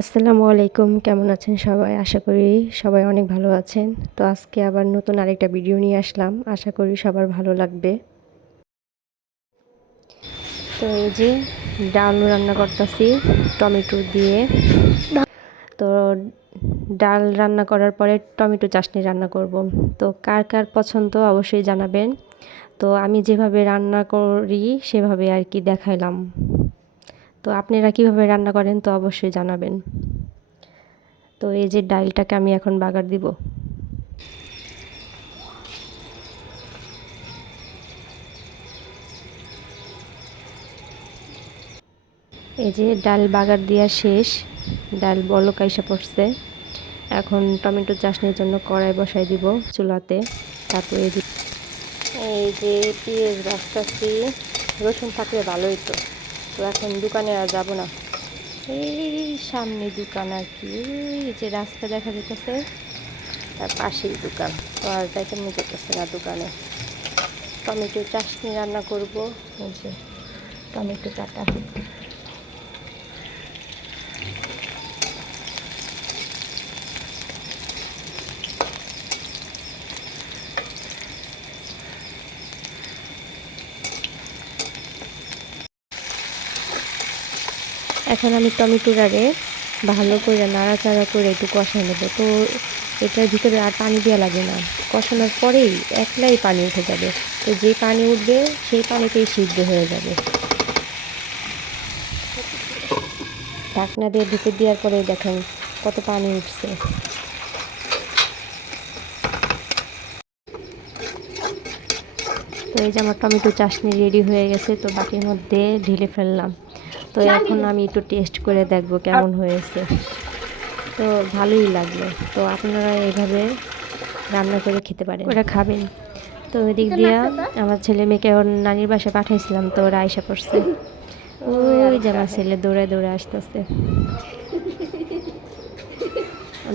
আসসালামু আলাইকুম, কেমন আছেন সবাই? আশা করি সবাই অনেক ভালো আছেন। তো আজকে আবার নতুন আরেকটা ভিডিও নিয়ে আসলাম। আশা করি সবার ভালো লাগবে। তো এই যে ডাল রান্না করতেছি, টমেটো দিয়ে। তো ডাল রান্না করার পরে টমেটো চাটনি রান্না করব। তো কার কার পছন্দ অবশ্যই জানাবেন। তো আমি যেভাবে রান্না করি, সেভাবে আর কি দেখাইলাম। তো আপনারা কীভাবে রান্না করেন তো অবশ্যই জানাবেন। তো এই যে ডালটাকে আমি এখন বাগার দিব। এই যে ডাল বাগার দেওয়া শেষ, ডাল বলক আইসা পড়ছে। এখন টমেটো চাষনির জন্য কড়াই বসাই দিব চুলাতে, তারপরে এই যে- পেঁয়াজ বাছতাছি রসুন থাকলে ভালোই তো। তো এখন দোকানে আর যাব না। এই সামনে দোকান আর কি, এই যে রাস্তা দেখা যেতেছে তার পাশেই দোকান। তো আর যাইতে যেতেছে না দোকানে। টমেটো চাটনি রান্না করব, এই যে টমেটো কাটা এখন আমি টমেটোটারে ভালো করে নাড়াচাড়া করে একটু কষাই নেব। তো এটার ভিতরে আর পানি দেওয়া লাগে না। কষানোর পরেই একলাই পানি উঠে যাবে। তো যে পানি উঠবে, সেই পানিতেই সিদ্ধ হয়ে যাবে। ঢাকনা দিয়ে ঢেকে দেওয়ার পরে দেখেন কত পানি উঠছে। তো এই যে আমার টমেটো চাটনি রেডি হয়ে গেছে, তো বাকির মধ্যে ঢেলে ফেললাম। তো এখন আমি একটু টেস্ট করে দেখব কেমন হয়েছে। তো ভালোই লাগল। তো আপনারা এইভাবে রান্না করে খেতে পারেন। ওরা খাবেন। তো ওই দিক দিয়ে আমার ছেলে মেয়েকে ওর নানির বাসায় পাঠাইছিলাম তো ওরা আয়সা পড়ছে। ওই যে আমার ছেলে দৌড়ে দৌড়ে আসতেছে।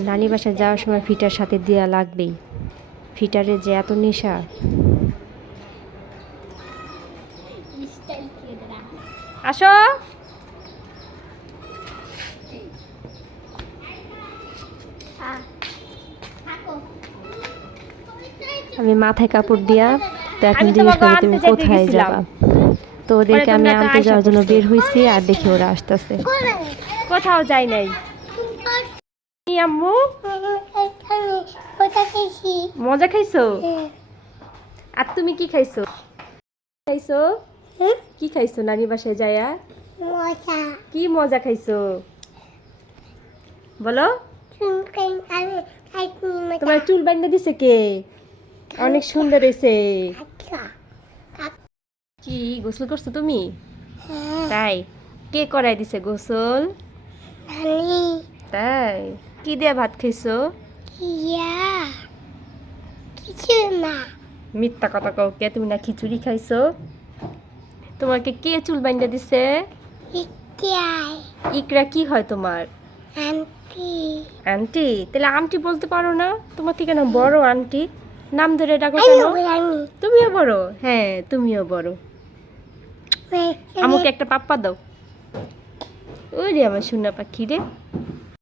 নানি বাসায় যাওয়ার সময় ফিটার সাথে দেওয়া লাগবেই। ফিটারে যে এত নেশা। আসো। আমি মাথায় কাপড় দিয়া তো এখন জিজ্ঞেস করি তুমি কোথায় যাবা? তো ওদেরকে আমি আনতে যাওয়ার জন্য বের হয়েছি আর দেখি ওরা আসতেছে। কোথাও যাই নাই। আম্মু মজা খাইছো? আর তুমি কি খাইছো? খাইছো? কি খাইছো নানি বাসায় যায়া? কি মজা খাইছো? বলো। তোমার চুল বাইন্দা দিছে কে? অনেক সুন্দর হয়েছে কি গোসল করছ তুমি? তাই? কে করাই দিছে গোসল? তাই? কি দিয়ে ভাত খাইছো? কিছু না। মিথ্যা কথা কও কে তুমি না খিচুড়ি খাইছো? তোমাকে কে চুল বাইন্দা দিছে? ইকরা কি হয় তোমার? আন্টি। আন্টি? তাহলে আন্টি বলতে পারো না? তোমার থেকে না বড় আন্টি। নাম ধরে ডাকো কেন? তুমিও বড়? হ্যাঁ তুমিও বড়। আমাকে একটা পাপ্পা দাও। ওই রে আমার সোনা পাখি রে।